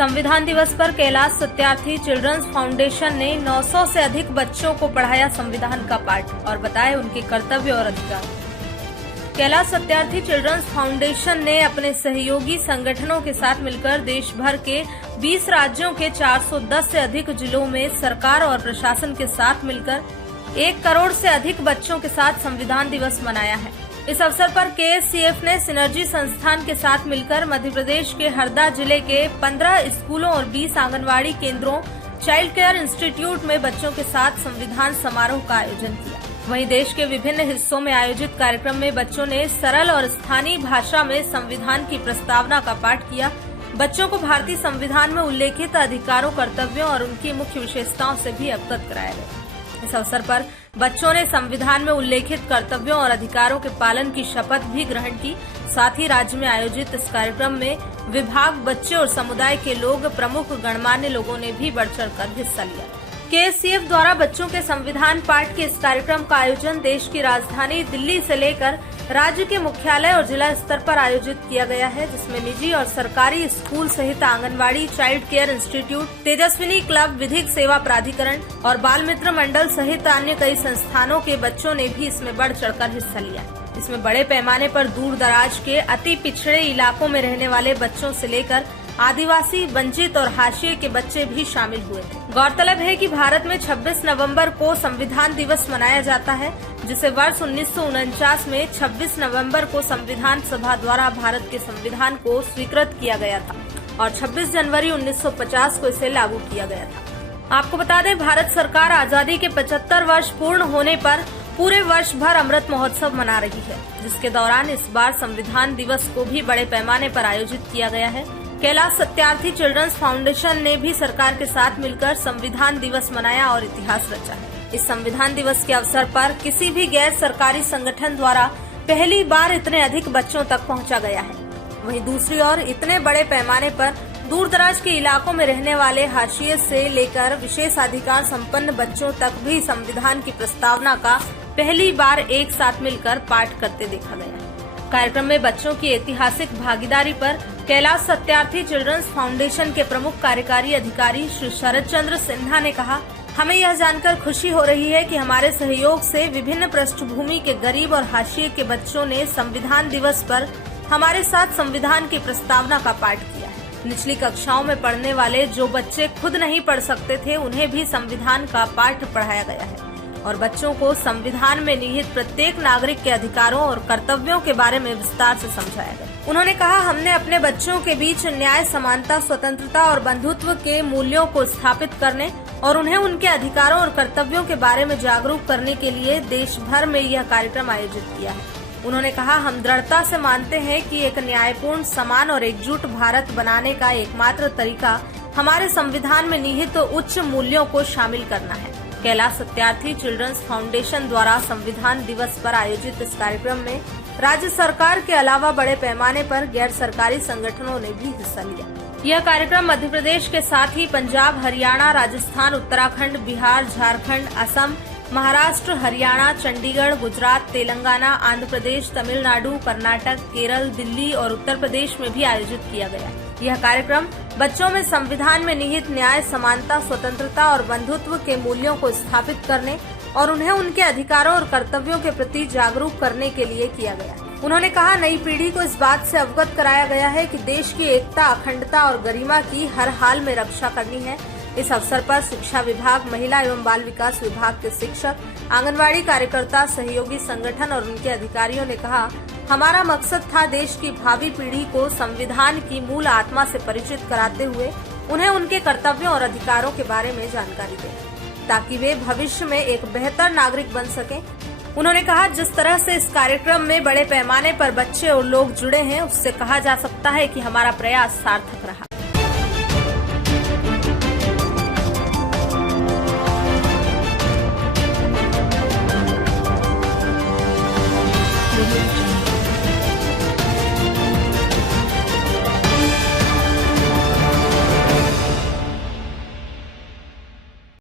संविधान दिवस पर कैलाश सत्यार्थी चिल्ड्रंस फाउंडेशन ने 900 से अधिक बच्चों को पढ़ाया संविधान का पाठ और बताए उनके कर्तव्य और अधिकार। कैलाश सत्यार्थी चिल्ड्रंस फाउंडेशन ने अपने सहयोगी संगठनों के साथ मिलकर देश भर के 20 राज्यों के 410 से अधिक जिलों में सरकार और प्रशासन के साथ मिलकर 1 करोड़ से अधिक बच्चों के साथ संविधान दिवस मनाया है। इस अवसर पर KSCF ने सिनर्जी संस्थान के साथ मिलकर मध्य प्रदेश के हरदा जिले के 15 स्कूलों और 20 आंगनवाड़ी केंद्रों, चाइल्ड केयर इंस्टीट्यूट में बच्चों के साथ संविधान समारोह का आयोजन किया। वहीं देश के विभिन्न हिस्सों में आयोजित कार्यक्रम में बच्चों ने सरल और स्थानीय भाषा में संविधान की प्रस्तावना का पाठ किया। बच्चों को भारतीय संविधान में उल्लेखित अधिकारों, कर्तव्यों और उनकी मुख्य विशेषताओं से भी अवगत कराया गया। इस अवसर पर बच्चों ने संविधान में उल्लेखित कर्तव्यों और अधिकारों के पालन की शपथ भी ग्रहण की। साथ ही राज्य में आयोजित इस कार्यक्रम में विभाग, बच्चे और समुदाय के लोग, प्रमुख गणमान्य लोगों ने भी बढ़ चढ़कर हिस्सा लिया। KSCF द्वारा बच्चों के संविधान पाठ के इस कार्यक्रम का आयोजन देश की राजधानी दिल्ली से लेकर राज्य के मुख्यालय और जिला स्तर पर आयोजित किया गया है, जिसमें निजी और सरकारी स्कूल सहित anganwadi, child care institute, Tejaswini club, विधिक सेवा प्राधिकरण और बाल मित्र मंडल सहित अन्य कई संस्थानों के बच्चों ने भी इसमें बढ़ चढ़कर हिस्सा लिया। इसमें बड़े पैमाने पर दूर दराज के अति पिछड़े इलाकों में रहने वाले बच्चों से लेकर आदिवासी, वंचित और हाशिए के बच्चे भी शामिल हुए थे। गौरतलब है कि भारत में 26 नवंबर को संविधान दिवस मनाया जाता है, जिसे वर्ष 1949 में 26 नवंबर को संविधान सभा द्वारा भारत के संविधान को स्वीकृत किया गया था और 26 जनवरी 1950 को इसे लागू किया गया था। आपको बता दें, भारत सरकार आजादी के 75 वर्ष पूर्ण होने पर पूरे वर्ष भर अमृत महोत्सव मना रही है, जिसके दौरान इस बार संविधान दिवस को भी बड़े पैमाने पर आयोजित किया गया है। कैलाश सत्यार्थी चिल्ड्रंस फाउंडेशन ने भी सरकार के साथ मिलकर संविधान दिवस मनाया और इतिहास रचा है। इस संविधान दिवस के अवसर पर किसी भी गैर सरकारी संगठन द्वारा पहली बार इतने अधिक बच्चों तक पहुंचा गया है। वहीं दूसरी ओर इतने बड़े पैमाने पर दूर दराज के इलाकों में रहने वाले हाशिए से लेकर विशेषाधिकार संपन्न बच्चों तक भी संविधान की प्रस्तावना का पहली बार एक साथ मिलकर पाठ करते देखा गया। कार्यक्रम में बच्चों की ऐतिहासिक भागीदारी पर कैलाश सत्यार्थी चिल्ड्रंस फाउंडेशन के प्रमुख कार्यकारी अधिकारी श्री शरद चंद्र सिन्हा ने कहा, हमें यह जानकर खुशी हो रही है कि हमारे सहयोग से विभिन्न पृष्ठभूमि के गरीब और हाशिए के बच्चों ने संविधान दिवस पर हमारे साथ संविधान की प्रस्तावना का पाठ किया है। निचली कक्षाओं में पढ़ने वाले जो बच्चे खुद नहीं पढ़ सकते थे, उन्हें भी संविधान का पाठ पढ़ाया गया है और बच्चों को संविधान में निहित प्रत्येक नागरिक के अधिकारों और कर्तव्यों के बारे में विस्तार से समझाया गया। उन्होंने कहा, हमने अपने बच्चों के बीच न्याय, समानता, स्वतंत्रता और बंधुत्व के मूल्यों को स्थापित करने और उन्हें उनके अधिकारों और कर्तव्यों के बारे में जागरूक करने के लिए देश भर में यह कार्यक्रम आयोजित किया है। उन्होंने कहा, हम दृढ़ता से मानते हैं कि एक न्यायपूर्ण, समान और एकजुट भारत बनाने का एकमात्र तरीका हमारे संविधान में निहित उच्च मूल्यों को शामिल करना है। कैलाश सत्यार्थी चिल्ड्रंस फाउंडेशन द्वारा संविधान दिवस पर आयोजित इस कार्यक्रम में राज्य सरकार के अलावा बड़े पैमाने पर गैर सरकारी संगठनों ने भी हिस्सा लिया। यह कार्यक्रम मध्य प्रदेश के साथ ही पंजाब, हरियाणा, राजस्थान, उत्तराखंड, बिहार, झारखंड, असम, महाराष्ट्र, हरियाणा, चंडीगढ़, गुजरात, तेलंगाना, आंध्र प्रदेश, तमिलनाडु, कर्नाटक, केरल, दिल्ली और उत्तर प्रदेश में भी आयोजित किया गया। यह कार्यक्रम बच्चों में संविधान में निहित न्याय, समानता, स्वतंत्रता और बंधुत्व के मूल्यों को स्थापित करने और उन्हें उनके अधिकारों और कर्तव्यों के प्रति जागरूक करने के लिए किया गया। उन्होंने कहा, नई पीढ़ी को इस बात से अवगत कराया गया है कि देश की एकता, अखंडता और गरिमा की हर हाल में रक्षा करनी है। इस अवसर पर शिक्षा विभाग, महिला एवं बाल विकास विभाग के शिक्षक, आंगनवाड़ी कार्यकर्ता, सहयोगी संगठन और उनके अधिकारियों ने कहा, हमारा मकसद था देश की भावी पीढ़ी को संविधान की मूल आत्मा से परिचित कराते हुए उन्हें उनके कर्तव्यों और अधिकारों के बारे में जानकारी दें, ताकि वे भविष्य में एक बेहतर नागरिक बन सकें। उन्होंने कहा, जिस तरह से इस कार्यक्रम में बड़े पैमाने पर बच्चे और लोग जुड़े हैं, उससे कहा जा सकता है कि हमारा प्रयास सार्थक रहा।